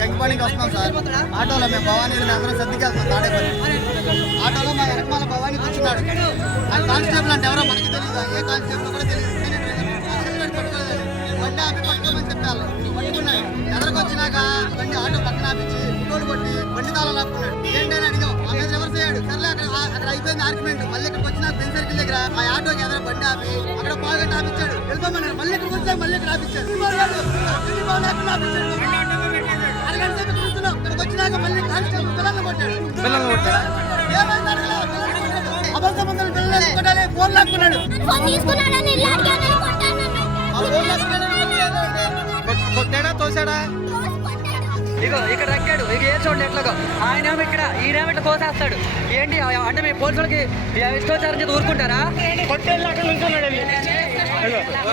కంకిపాడికి వస్తున్నాం సార్. ఆటోలో మేము భవానీ అందరం సర్దికి వెళ్తాం. తాడేపల్లి ఆటోలో మా వెనకమాల భవానీ కూర్చున్నాడు. ఆయన కానిస్టేబుల్ అంటే ఎవరో మనకి తెలియదు, ఏ కానిస్టేబుల్ కూడా తెలియదు. బండి ఆపి పట్టుకోమని చెప్పాలి. పట్టుకున్నాడు. ఎదరికొచ్చినాక బండి ఆటో పక్కన ఆపించి ఫోటోలు కొట్టి బండి తాళం లాక్కున్నాడు. ఏంటని అడిగాం. ఆ మీద రివర్స్ అయ్యాడు. సర్లే అక్కడ అయిపోయింది ఆర్గ్యుమెంట్. మళ్ళీ ఇక్కడికి వచ్చిన బెన్ సర్కిల్ దగ్గర మా ఆటోకి ఎదురు బండి ఆపి అక్కడ పావుగట్ట ఆపించాడు. వెళ్ళిపోమన్నాడు. మళ్ళీ ఇక్కడికి వచ్చా మళ్ళీ ఇక్కడ ఆపించాడు. ఇక్కడికి వచ్చినాక మళ్ళీ కానిస్టేబుల్ పిల్లల్ని కొట్టాడు. అబద్ధమందరూ పిల్లల్ని కొట్టాలి. ఫోన్ లాక్కున్నాడు. కొట్టాడా తోసాడా? ఇగో ఇక్కడ రక్కాడు. ఇక ఏ చూడండి ఎట్లాగో ఆయనేమో ఇక్కడ ఈయనేమో ఇట్లా తోసేస్తాడు. ఏంటి అంటే మీ పోలీసులకి ఇష్టోచారం చేసి ఊరుకుంటారా?